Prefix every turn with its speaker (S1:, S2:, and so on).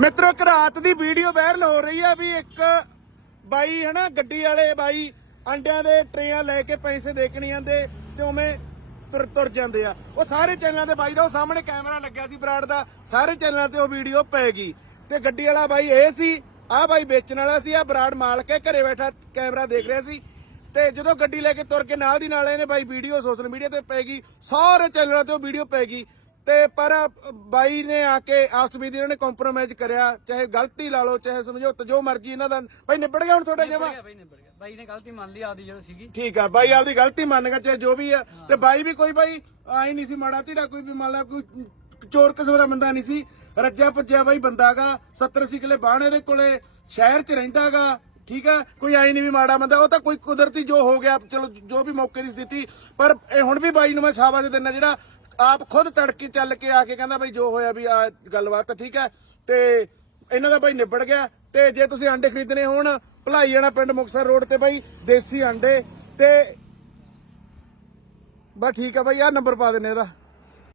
S1: ਮਿੱਤਰੋ, ਇੱਕ ਰਾਤ ਦੀ ਵੀਡੀਓ ਵਾਇਰਲ ਹੋ ਰਹੀ ਆ ਵੀ ਇੱਕ ਬਾਈ ਹਨਾ, ਗੱਡੀ ਵਾਲੇ ਬਾਈ ਅੰਡਿਆਂ ਦੇ ਟਰੇਆਂ ਲੈ ਕੇ ਪੈਸੇ ਦੇ ਕੇ ਨਹੀਂ ਜਾਂਦੇ ਤੇ ਉਵੇਂ ਤੁਰ ਤੁਰ ਜਾਂਦੇ ਆ। ਉਹ ਸਾਰੇ ਚੈਨਲਾਂ ਤੇ ਬਾਈ ਦਾ, ਉਹ ਸਾਹਮਣੇ ਕੈਮਰਾ ਲੱਗਿਆ ਸੀ ਬਰਾੜ ਦਾ, ਸਾਰੇ ਚੈਨਲਾਂ ਤੇ ਉਹ ਵੀਡੀਓ ਪੈ ਗਈ। ਤੇ ਗੱਡੀ ਵਾਲਾ ਬਾਈ ਇਹ ਸੀ, ਆਹ ਬਾਈ ਵੇਚਣ ਵਾਲਾ ਸੀ ਆ ਬਰਾੜ ਮਾਲਕ ਹੈ, ਘਰੇ ਬੈਠਾ ਕੈਮਰਾ ਦੇਖ ਰਿਹਾ ਸੀ। ਤੇ ਜਦੋਂ ਗੱਡੀ ਲੈ ਕੇ ਤੁਰ ਕੇ ਨਾਲ ਦੀ ਨਾਲ ਇਹਨੇ ਬਾਈ ਵੀਡੀਓ ਸੋਸ਼ਲ ਮੀਡੀਆ ਤੇ ਪੈ ਗਈ, ਸਾਰੇ ਚੈਨਲਾਂ ਤੇ ਉਹ ਵੀਡੀਓ ਪੈ ਗਈ। ਤੇ ਪਰ ਬਾਈ ਨੇ ਆ ਕੇ ਆਪਸ ਵਿੱਚ ਇਹਨਾਂ ਨੇ ਕੰਪਰੋਮਾਈਜ਼ ਕਰਿਆ ਚਾਹੇ ਗਲਤੀ ਲਾ ਲਓ ਚਾਹੇ ਸਮਝੋ ਜੋ ਮਰਜ਼ੀ ਇਹਨਾਂ ਦਾ। ਬਾਈ ਨਿਬੜ ਗਿਆ ਹੁਣ ਤੁਹਾਡਾ ਜਮਾ
S2: ਬਾਈ ਨਿਬੜ ਗਿਆ। ਬਾਈ ਨੇ ਗਲਤੀ ਮੰਨ ਲਈ ਆਪਦੀ ਜਦੋਂ ਸੀਗੀ।
S1: ਠੀਕ ਆ ਬਾਈ ਆਪਦੀ ਗਲਤੀ ਮੰਨ ਗਿਆ ਚਾਹੇ ਜੋ ਵੀ ਆ। ਤੇ ਬਾਈ ਵੀ ਕੋਈ ਬਾਈ ਆਈ ਨਹੀਂ ਸੀ ਮਾੜਾ ਧੀੜਾ ਕੋਈ ਵੀ ਮੰਨ ਲਾ ਕੋਈ ਚੋਰ ਕਿਸਮ ਦਾ ਬੰਦਾ ਨਹੀਂ ਸੀ। ਰੱਜਾ ਭੱਜਿਆ ਬਾਈ ਬੰਦਾਗਾ 70 80 ਕਿਲੇ ਬਾਹਣੇ ਦੇ ਕੋਲੇ ਸ਼ਹਿਰ 'ਚ ਰਹਿੰਦਾਗਾ ਠੀਕ ਆ? ਕੋਈ ਆਈ ਨਹੀਂ ਵੀ ਮਾੜਾ ਬੰਦਾ ਉਹ ਤਾਂ ਕੋਈ ਕੁਦਰਤੀ ਜੋ ਹੋ ਗਿਆ ਚਲੋ ਜੋ ਵੀ ਮੌਕੇ ਦੀ ਸਥਿਤੀ। ਪਰ ਇਹ ਹੁਣ ਵੀ ਬਾਈ ਨੂੰ ਮੈਂ ਸ਼ਾਬਾਸ਼ ਦਿੰਦਾ ਜਿਹੜਾ ਆਪ ਖੁਦ ਤੜਕੀ ਚੱਲ ਕੇ ਆ ਕੇ ਕਹਿੰਦਾ ਬਾਈ ਜੋ ਹੋਇਆ ਵੀ ਆ ਗੱਲਬਾਤ ਤਾਂ ਠੀਕ ਹੈ, ਤੇ ਇਹਨਾਂ ਦਾ ਬਾਈ ਨਿਬੜ ਗਿਆ, ਤੇ ਜੇ ਤੁਸੀਂ ਅੰਡੇ ਖਰੀਦਣੇ ਹੋਣ, ਭਲਾਈ ਜਾਣਾ ਪਿੰਡ ਮੁਕਸਰ ਰੋਡ ਤੇ ਬਾਈ ਦੇਸੀ ਅੰਡੇ, ਤੇ ਬਸ ਠੀਕ ਆ ਬਾਈ ਆ ਨੰਬਰ ਪਾ ਦਿੰਨੇ ਇਹਦਾ।